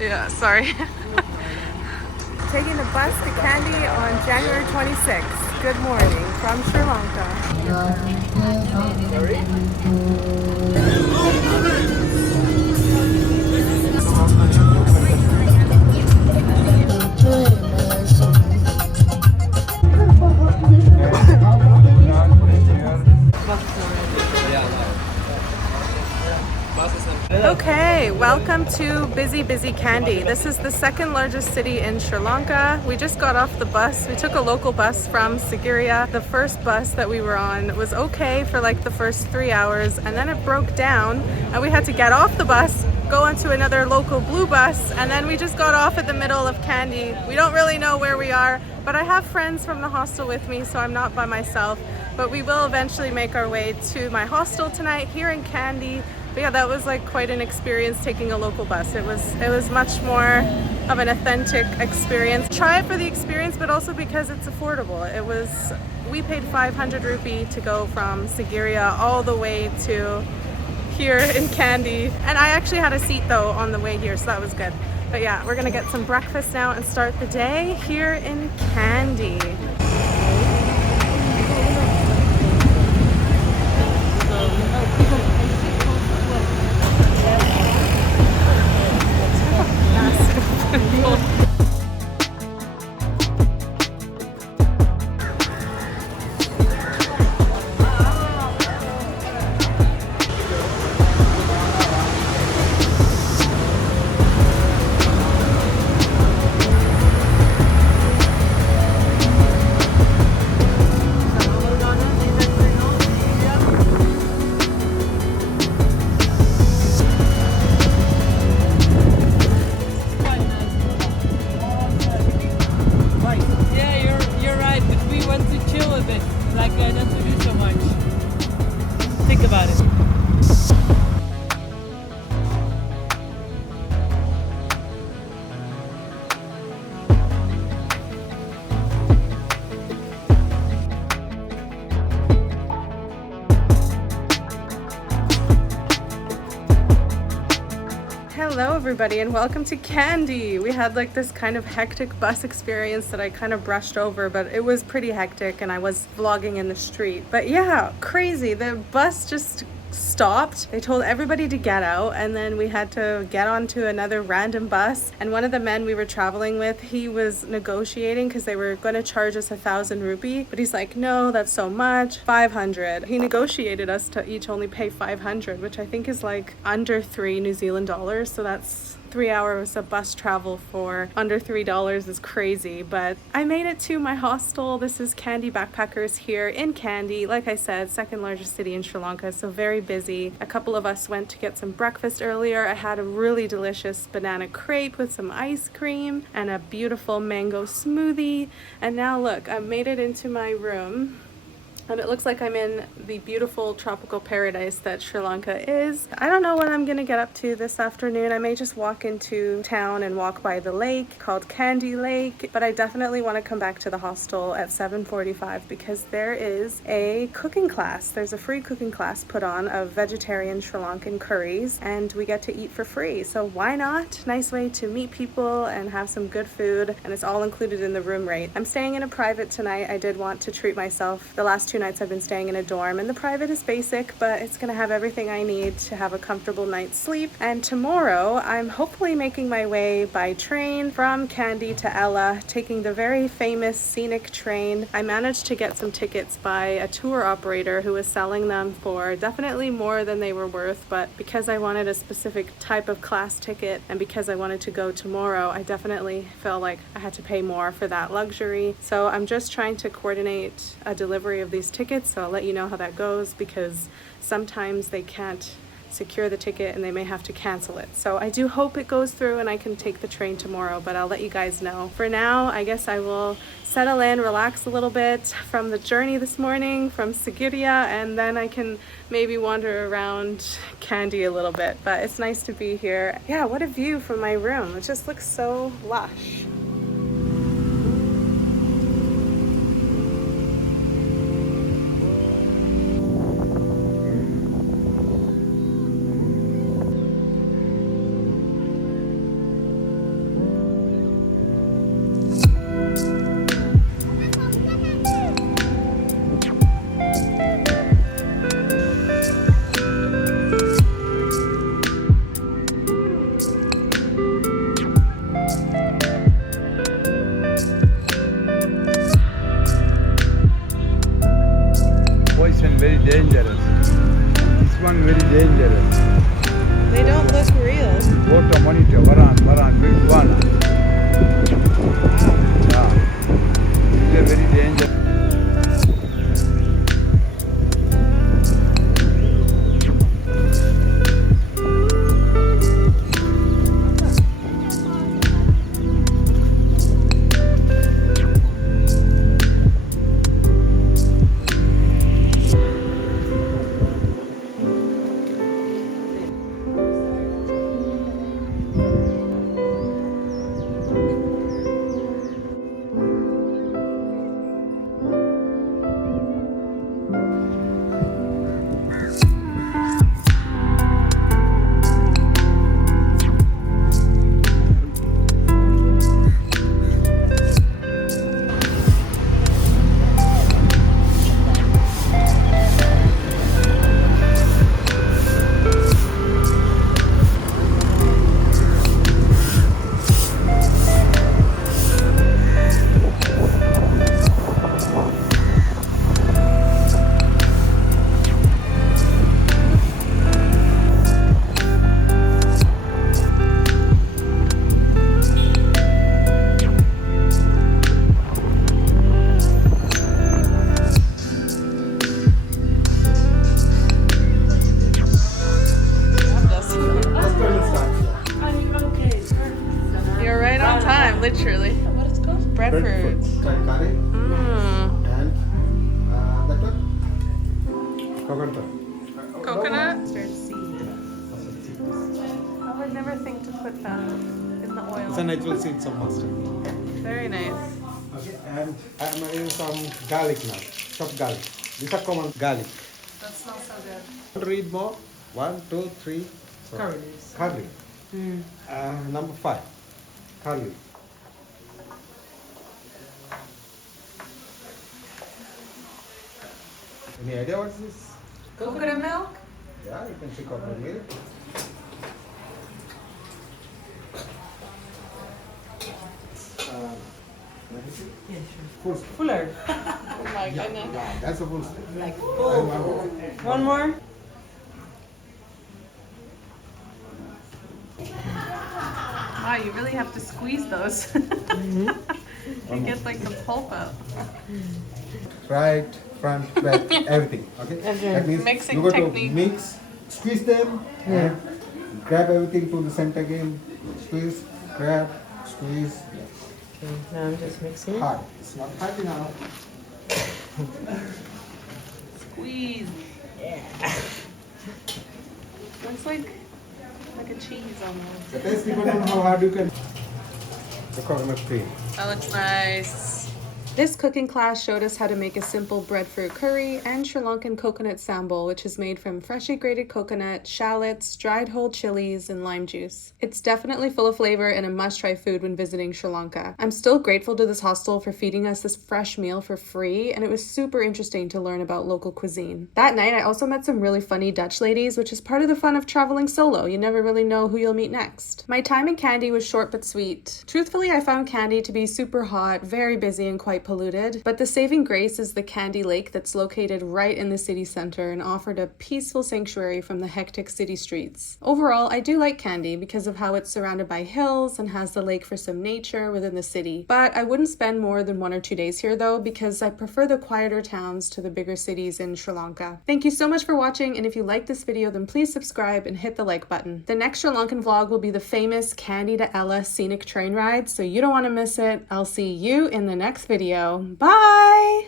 Yeah, sorry. Taking the bus to Kandy on January 26th. Good morning from Sri Lanka. Okay, welcome to busy Kandy. This is the second largest city in Sri Lanka. We just got off the bus. We took a local bus from Sigiriya. The first bus that we were on was okay for like the first 3 hours, and then it broke down and we had to get off the bus, go onto another local blue bus, and then we just got off at the middle of Kandy. We don't really know where we are, but I have friends from the hostel with me, so I'm not by myself. But we will eventually make our way to my hostel tonight here in Kandy. But yeah, that was like quite an experience taking a local bus. It was much more of an authentic experience. Try it for the experience, but also because it's affordable. We paid 500 rupee to go from Sigiriya all the way to here in Kandy. And I actually had a seat though on the way here, so that was good. But yeah, we're gonna get some breakfast now and start the day here in Kandy. Hello everybody and welcome to Kandy. We had like this kind of hectic bus experience that I kind of brushed over, but it was pretty hectic and I was vlogging in the street. But yeah, crazy. The bus just stopped. They told everybody to get out, and then we had to get onto another random bus. And one of the men we were traveling with, he was negotiating because they were going to charge us 1,000 rupee, but he's like, no, that's so much, 500. He negotiated us to each only pay 500, which I think is like under 3 New Zealand dollars. So that's 3 hours of bus travel for under $3 is crazy. But I made it to my hostel. This is Kandy Backpackers here in Kandy. Like I said, second largest city in Sri Lanka, so very busy. A couple of us went to get some breakfast earlier. I had a really delicious banana crepe with some ice cream and a beautiful mango smoothie. And now look, I've made it into my room. And it looks like I'm in the beautiful tropical paradise that Sri Lanka is. I don't know what I'm gonna get up to this afternoon. I may just walk into town and walk by the lake called Kandy Lake, but I definitely want to come back to the hostel at 7:45 because there is a cooking class. There's a free cooking class put on of vegetarian Sri Lankan curries, and we get to eat for free. So why not? Nice way to meet people and have some good food, and it's all included in the room rate. I'm staying in a private tonight. I did want to treat myself. The last 2 nights I've been staying in a dorm, and the private is basic, but it's gonna have everything I need to have a comfortable night's sleep. And tomorrow I'm hopefully making my way by train from Kandy to Ella, taking the very famous scenic train. I managed to get some tickets by a tour operator who was selling them for definitely more than they were worth, but because I wanted a specific type of class ticket and because I wanted to go tomorrow, I definitely felt like I had to pay more for that luxury. So I'm just trying to coordinate a delivery of these tickets, so I'll let you know how that goes because sometimes they can't secure the ticket and they may have to cancel it. So I do hope it goes through and I can take the train tomorrow, but I'll let you guys know. For now, I guess I will settle in, relax a little bit from the journey this morning from Sigiriya, and then I can maybe wander around Kandy a little bit. But it's nice to be here. Yeah, what a view from my room. It just looks so lush. Baran, big one. Yeah, it's a very dangerous. You're right on time, literally. What is it called? Breadfruit. Curry. Mmm. And that one? Coconut. Coconut? Mustard seed. I would never think to put that in the oil. It's a natural seeds of mustard. Very nice. Okay, and I'm adding some garlic now. Chopped garlic. These are common garlic. That smells so good. Read more. 1, 2, 3. Curry. Number 5. Curry. Any idea what is this? Coconut milk? Yeah, you can see coconut milk. Let me see. Yeah, sure. Full stop. Fuller. Oh my goodness. Yeah, that's a full stop. Like And full. one more. One more. Wow, you really have to squeeze those. You get like the pulp out. Right, front, back, everything. Okay? Okay. That means Mixing you got technique. to mix, squeeze them, and grab everything to the center again. Squeeze, grab, squeeze. Okay, now I'm just mixing. Hard. It's not hard enough. Squeeze. Yeah. Looks like a cheese almost. The taste depends on how hard you can. The coconut cream. That looks nice. This cooking class showed us how to make a simple breadfruit curry and Sri Lankan coconut sambal, which is made from freshly grated coconut, shallots, dried whole chilies, and lime juice. It's definitely full of flavor and a must-try food when visiting Sri Lanka. I'm still grateful to this hostel for feeding us this fresh meal for free, and it was super interesting to learn about local cuisine. That night, I also met some really funny Dutch ladies, which is part of the fun of traveling solo. You never really know who you'll meet next. My time in Kandy was short but sweet. Truthfully, I found Kandy to be super hot, very busy, and quite polluted, but the saving grace is the Kandy Lake that's located right in the city center and offered a peaceful sanctuary from the hectic city streets. Overall, I do like Kandy because of how it's surrounded by hills and has the lake for some nature within the city. But I wouldn't spend more than 1 or 2 days here though, because I prefer the quieter towns to the bigger cities in Sri Lanka. Thank you so much for watching, and if you like this video, then please subscribe and hit the like button. The next Sri Lankan vlog will be the famous Kandy to Ella scenic train ride, so you don't want to miss it. I'll see you in the next video. Bye!